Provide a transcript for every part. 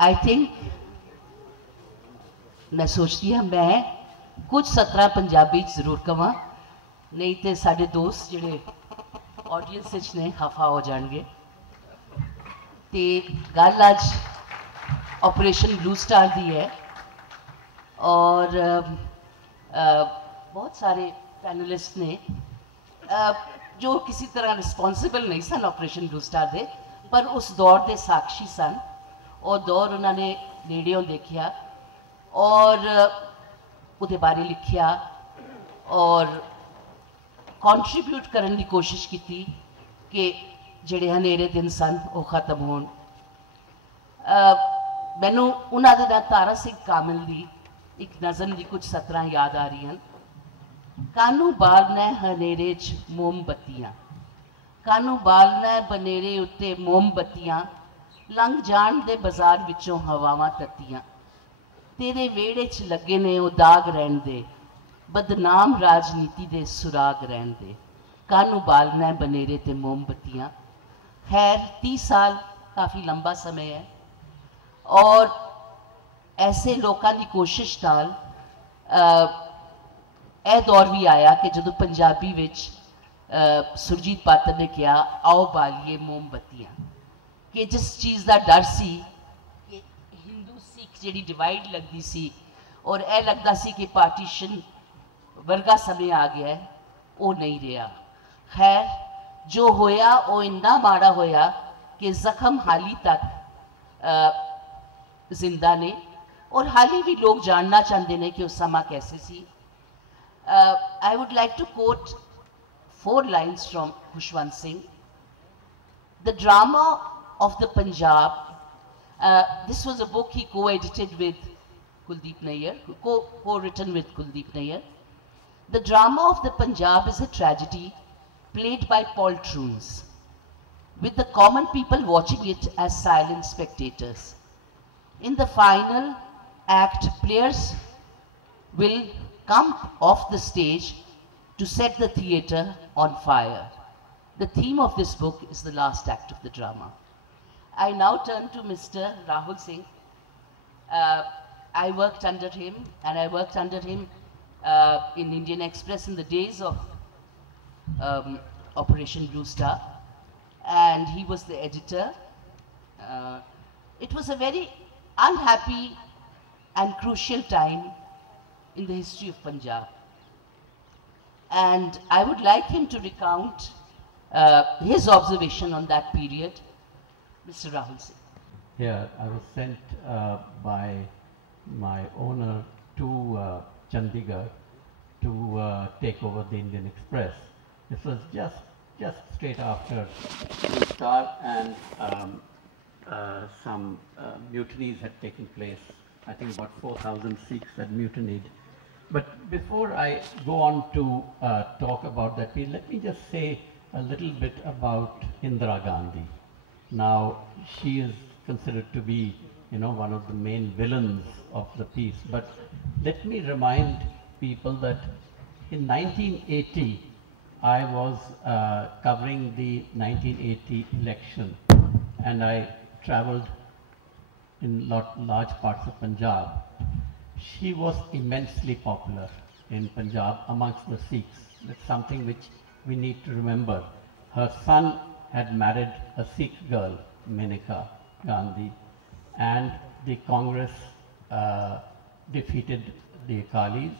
I think मैं सोचती हाँ मैं कुछ सत्रह पंजाबी जरूर कवां, नहीं तो साढ़े दोस्त जिहड़े ऑडियंस ने खफा हो जाएंगे। तो गल अज ऑपरेशन ब्लू स्टार दी है और बहुत सारे पैनलिस्ट ने जो किसी तरह रिस्पॉन्सिबल नहीं सन ऑपरेशन ब्लू स्टार दे, पर उस दौर के साक्षी सन और दौर उन्होंने नेड़ियों देखा और उहदे बारे लिखिया और कॉन्ट्रीब्यूट करने की कोशिश की कि जिहड़े हनेरे दिन सन वो खत्म होण। मैनू उन्होंने नाल तारा सिंह कामिल की एक नज़म की कुछ सतरां याद आ रही हैं। कानू बालना हनेरे च मोमबत्तियां, कानू बालना बनेरे उत्ते मोमबत्तियां, लंघ जाण दे बाजार विचों हवावां तत्तियां, तेरे वेड़े च लगे ने वो दाग रहन दे, बदनाम राजनीति दे सुराग रहन दे, कानू बालना बनेरे ते मोमबत्तियां। खैर 30 साल काफ़ी लंबा समय है और ऐसे लोगों की कोशिश नाल यह दौर भी आया कि जो पंजाबी विच सुरजीत पात्र ने कहा आओ बालिए मोमबत्तियां, कि जिस चीज़ का डर सी कि हिंदू सिख जी डिवाइड लगती सी और यह लगता सी कि पार्टीशन वर्गा समय आ गया है, वो नहीं रहा। खैर जो होया वो इन्ना माड़ा होया कि जख्म हाली तक जिंदा ने और हाली भी लोग जानना चाहते हैं कि वो समा कैसे सी। I would like to quote 4 lines from Khushwant Singh. The drama of the Punjab, this was a book he co-edited with Kuldeep Nayyar, co-written with Kuldeep Nayyar. The drama of the Punjab is a tragedy played by poltroons, with the common people watching it as silent spectators. In the final act, players will come off the stage to set the theatre on fire. The theme of this book is the last act of the drama. I now turn to Mr. Rahul Singh. I worked under him and I worked under him in Indian Express in the days of Operation Blue Star, and he was the editor. It was a very unhappy and crucial time in the history of Punjab. And I would like him to recount his observation on that period. Mr. Rahul Singh. Yeah, I was sent by my owner to Chandigarh to take over the Indian Express. This was just straight after Blue Star, and some mutinies had taken place. I think about 4,000 Sikhs had mutinied. But before I go on to talk about that period, let me just say a little bit about Indira Gandhi. Now, she is considered to be, one of the main villains of the piece. But let me remind people that in 1980, I was covering the 1980 election, and I traveled in large parts of Punjab. She was immensely popular in Punjab amongst the Sikhs. That's something which we need to remember. Her son had married a Sikh girl, Menaka Gandhi, and the Congress defeated the Akalis,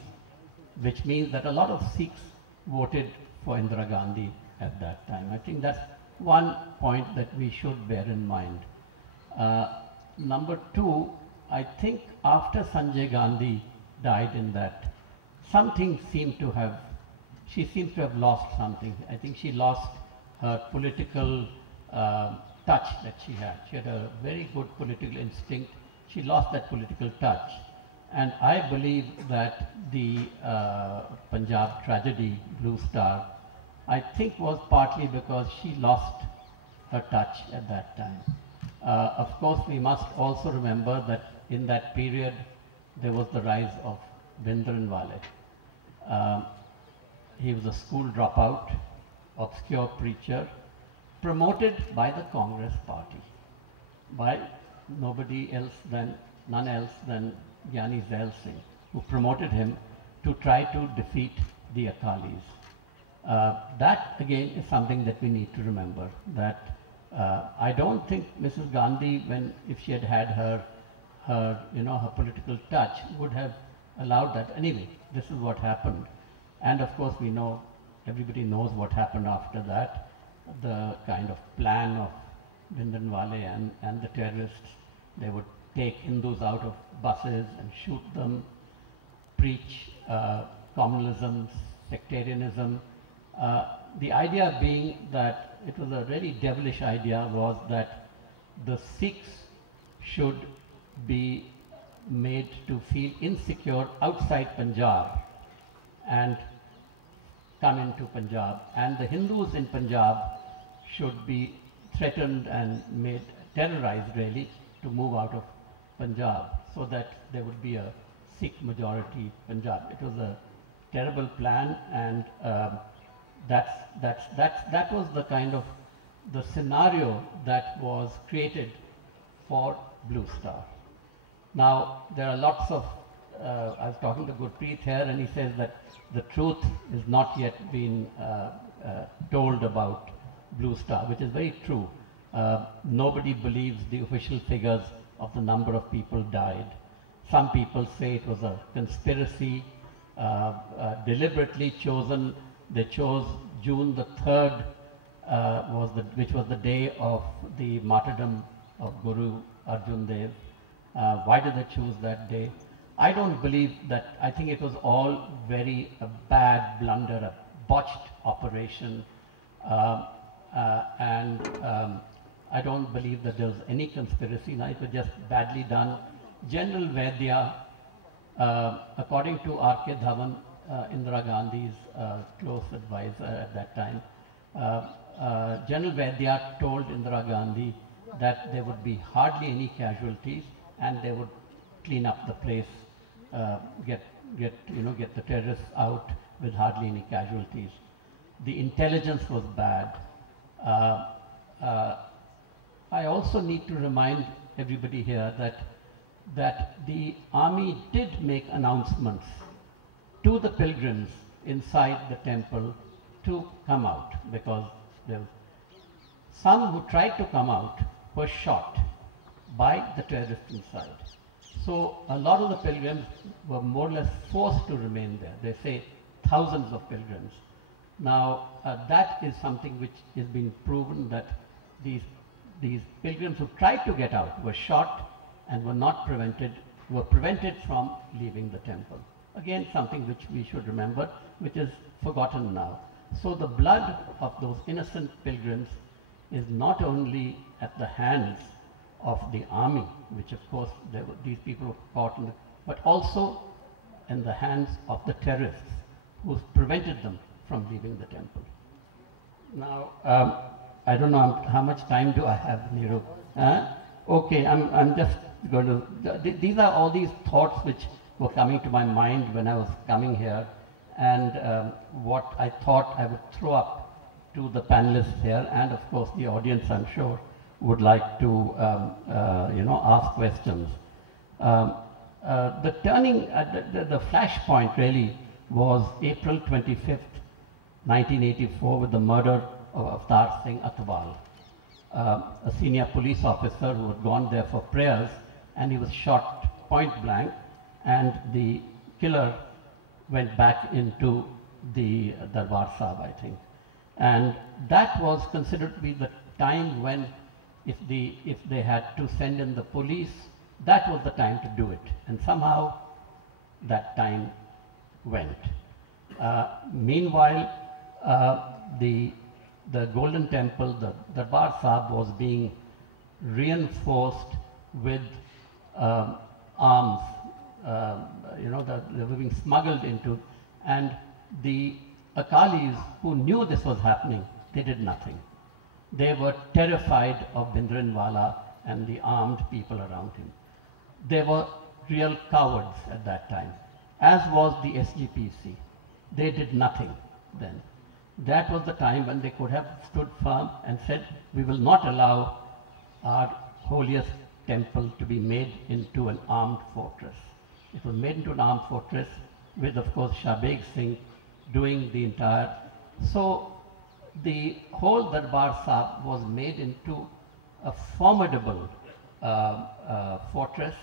which means that a lot of Sikhs voted for Indira Gandhi at that time. I think that's one point that we should bear in mind. Number two, I think after Sanjay Gandhi died in that, something seemed to have, she seems to have lost something. I think she lost her political touch that she had. She had a very good political instinct. She lost that political touch. And I believe that the Punjab tragedy, Blue Star, I think was partly because she lost her touch at that time. Of course, we must also remember that in that period, there was the rise of Bhindranwale. He was a school dropout, obscure preacher, promoted by the Congress party, by none else than Gyani Zail Singh, who promoted him to try to defeat the Akalis. That again is something that we need to remember, that I don't think Mrs. Gandhi, if she had had her political touch, would have allowed that. Anyway, this is what happened. And of course we know, everybody knows what happened after that, the kind of plan of Bhindranwale and the terrorists. They would take Hindus out of buses and shoot them, preach communalism, sectarianism. The idea being that it was a very devilish idea, was that the Sikhs should be made to feel insecure outside Punjab and come into Punjab, and the Hindus in Punjab should be threatened and made terrorized really to move out of Punjab, so that there would be a Sikh majority Punjab. It was a terrible plan, and that was the kind of the scenario that was created for Blue Star. Now there are lots of I was talking to Gurpreet here, and he says that the truth is not yet been told about Blue Star, which is very true. Nobody believes the official figures of the number of people died. Some people say it was a conspiracy, deliberately chosen. They chose June the 3rd, which was the day of the martyrdom of Guru Arjan Dev. Why did they choose that day? I don't believe that. I think it was all very bad blunder, a botched operation, and I don't believe that there was any conspiracy. Now, it was just badly done. General Vaidya, according to R.K. Dhawan, Indira Gandhi's close advisor at that time, General Vaidya told Indira Gandhi that there would be hardly any casualties, and they would clean up the place, get the terrorists out with hardly any casualties. The intelligence was bad. I also need to remind everybody here that the army did make announcements to the pilgrims inside the temple to come out, because some who tried to come out were shot by the terrorists inside. So a lot of the pilgrims were more or less forced to remain there. They say thousands of pilgrims. Now that is something which has been proven, that these pilgrims who tried to get out were shot and were prevented from leaving the temple. Again, something which we should remember, which is forgotten now. So the blood of those innocent pilgrims is not only at the hands of the army, which of course these people were caught in, but also in the hands of the terrorists who prevented them from leaving the temple. Now, I don't know how much time do I have, Neeru? Okay, I'm just going to, these are all these thoughts which were coming to my mind when I was coming here, and what I thought I would throw up to the panelists here, and of course the audience, I'm sure, would like to ask questions. The turning, the flashpoint really was April 25th, 1984, with the murder of Avtar Singh Atwal, a senior police officer who had gone there for prayers, and he was shot point blank, and the killer went back into the Darbar Sahib, I think. And that was considered to be the time when, if they had to send in the police, that was the time to do it. And somehow that time went. Meanwhile, the Golden Temple, the Darbar Sahib, was being reinforced with arms. They were being smuggled into, and the Akalis, who knew this was happening, they did nothing. They were terrified of Bhindranwale and the armed people around him. They were real cowards at that time, as was the SGPC. They did nothing then. That was the time when they could have stood firm and said, we will not allow our holiest temple to be made into an armed fortress. It was made into an armed fortress with, of course, Sanjay Singh doing the entire. So the whole Darbar Sahib was made into a formidable fortress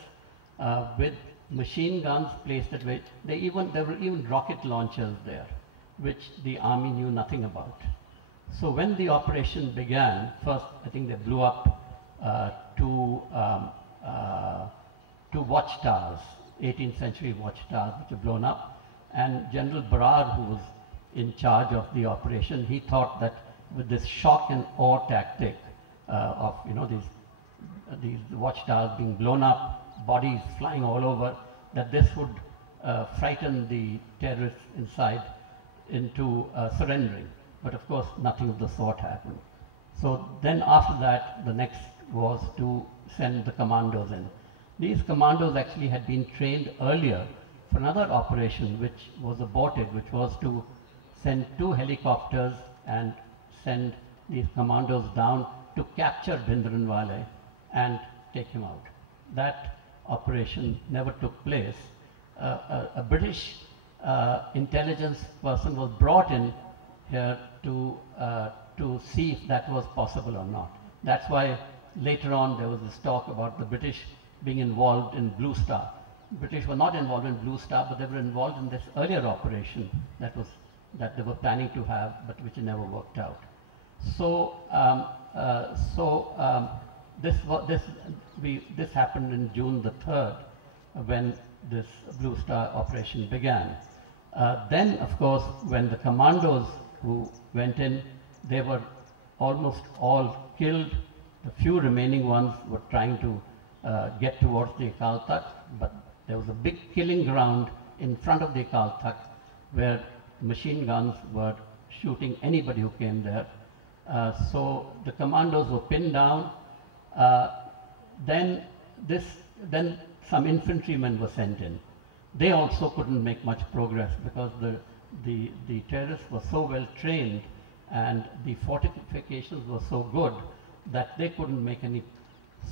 with machine guns placed at which there were even rocket launchers there, which the army knew nothing about. So when the operation began, first I think they blew up two watchtowers, 18th century watchtowers, which were blown up, and General Brar, who was in charge of the operation, he thought that with this shock and awe tactic of these watchtowers being blown up, bodies flying all over, that this would frighten the terrorists inside into surrendering. But of course, nothing of the sort happened. So then after that, the next was to send the commandos in. These commandos actually had been trained earlier for another operation which was aborted, which was to send 2 helicopters and send these commandos down to capture Bhindranwale and take him out. That operation never took place. A British intelligence person was brought in here to see if that was possible or not. That's why later on there was this talk about the British being involved in Blue Star. The British were not involved in Blue Star, but they were involved in this earlier operation that they were planning to have, but which never worked out. So this happened in June the 3rd, when this Blue Star operation began. Then, of course, when the commandos who went in, they were almost all killed. The few remaining ones were trying to get towards the Akal Takht, but there was a big killing ground in front of the Akal Takht where machine guns were shooting anybody who came there. So the commandos were pinned down. Then some infantrymen were sent in. They also couldn't make much progress because the terrorists were so well trained and the fortifications were so good that they couldn't make any.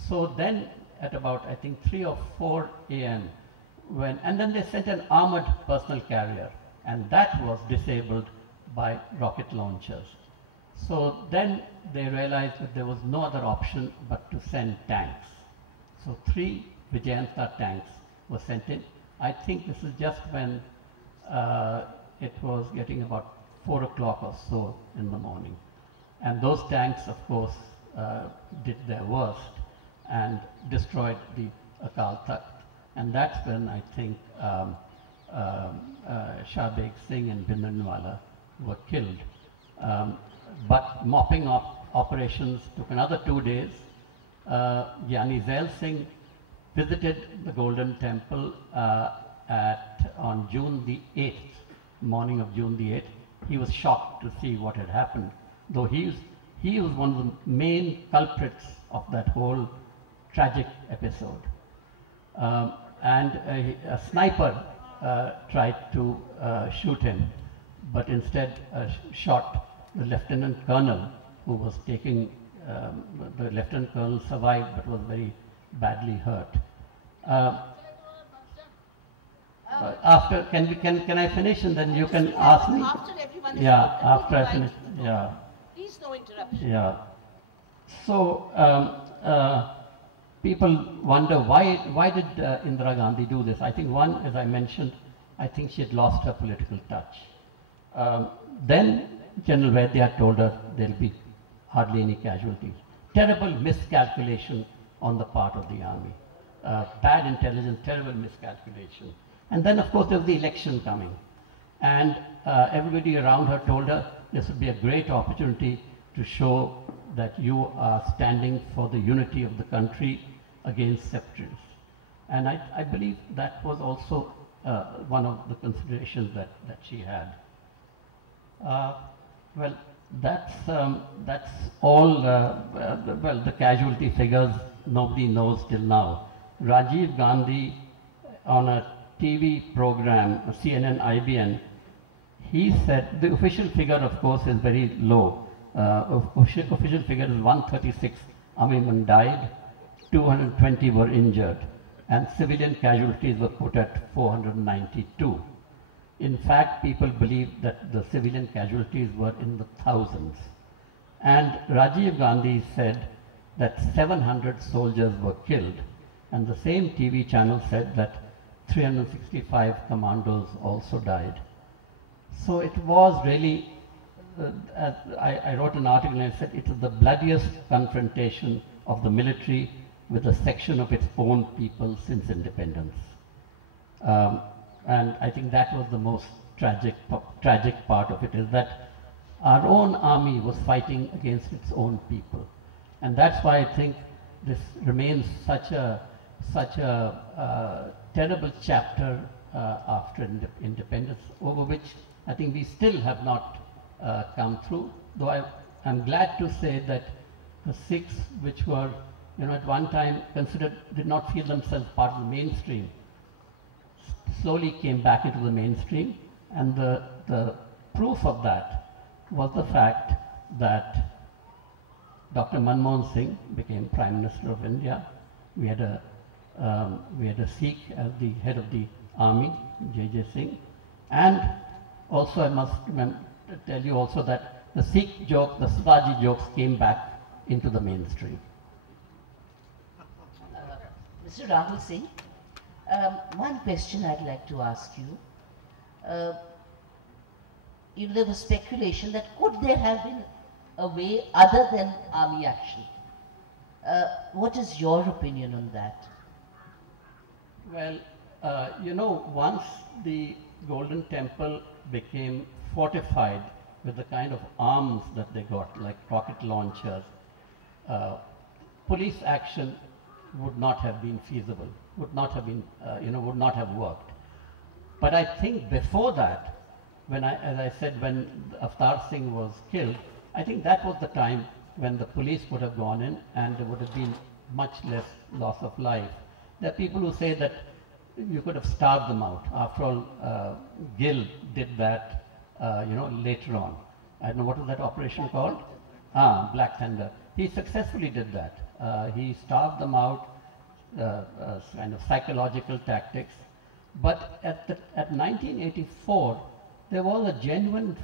So then at about, I think, 3 or 4 a.m. and then they sent an armored personal carrier, and that was disabled by rocket launchers. So then they realized that there was no other option but to send tanks. So 3 Vijayanta tanks were sent in. I think this is just when it was getting about 4 o'clock or so in the morning. And those tanks, of course, did their worst and destroyed the Akal Takht. And that's when I think Sanjay Singh and Bhindranwale were killed. But mopping up operations took another 2 days. Yani Zail Singh visited the Golden Temple on June the 8th, morning of June the 8th. He was shocked to see what had happened, though he was one of the main culprits of that whole tragic episode. And a sniper tried to shoot him, but instead shot the lieutenant colonel who was taking, the lieutenant colonel survived but was very badly hurt. After, can I finish and then you can ask me? After everyone is after I finish, Please, no interruption. Yeah. So people wonder why did Indira Gandhi do this? I think one, as I mentioned, I think she had lost her political touch. Then General Vaidya told her there'll be hardly any casualties. Terrible miscalculation on the part of the army. Bad intelligence, terrible miscalculation. And then, of course, there was the election coming. And everybody around her told her this would be a great opportunity to show that you are standing for the unity of the country against separatists. And I believe that was also one of the considerations that she had. Well, that's all, well, the casualty figures nobody knows till now. Rajiv Gandhi, on a TV program, CNN IBN, he said, the official figure, of course, is very low. Official figure is 136 army men died, 220 were injured, and civilian casualties were put at 492. In fact, people believe that the civilian casualties were in the thousands. And Rajiv Gandhi said that 700 soldiers were killed, and the same TV channel said that 365 commandos also died. So it was really, I wrote an article and I said it was the bloodiest confrontation of the military with a section of its own people since independence. And I think that was the most tragic part of it, is that our own army was fighting against its own people. And that's why I think this remains such a terrible chapter after independence, over which I think we still have not come through. Though I'm glad to say that the Sikhs, which were, at one time did not feel themselves part of the mainstream, slowly came back into the mainstream. And the proof of that was the fact that Dr. Manmohan Singh became Prime Minister of India. We had a Sikh as the head of the army, J.J. Singh. And also I must tell you also that the Sikh joke, the Swaji jokes came back into the mainstream. Mr. Rahul Singh, one question I'd like to ask you. There was speculation that could there have been a way other than army action? What is your opinion on that? Well, once the Golden Temple became fortified with the kind of arms that they got, like rocket launchers, police action would not have been feasible, would not have worked. But I think before that, as I said, when Avtar Singh was killed, I think that was the time when the police would have gone in and there would have been much less loss of life. There are people who say that you could have starved them out. After all, Gill did that, later on. I don't know, what was that operation called? Black Thunder. He successfully did that. He starved them out, kind of psychological tactics. But at 1984, there was a genuine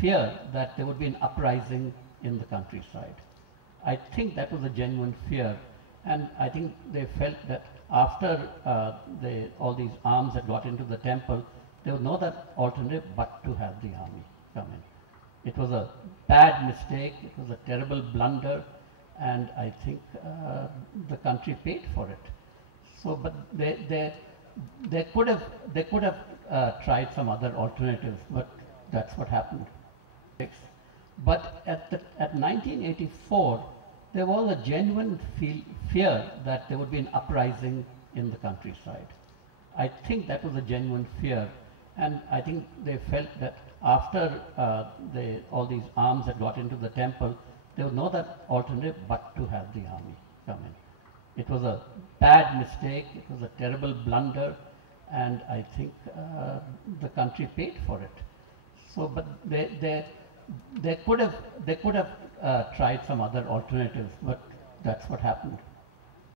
fear that there would be an uprising in the countryside. I think that was a genuine fear, and I think they felt that after all these arms had got into the temple, there was no other alternative but to have the army come in. It was a bad mistake, it was a terrible blunder, and I think the country paid for it. So, but they could have tried some other alternatives, but that's what happened. But at 1984, there was a genuine fear that there would be an uprising in the countryside. I think that was a genuine fear, and I think they felt that after all these arms had got into the temple, there was no other alternative but to have the army come in. It was a bad mistake, it was a terrible blunder, and I think the country paid for it. So, but they could have tried some other alternatives, but that's what happened.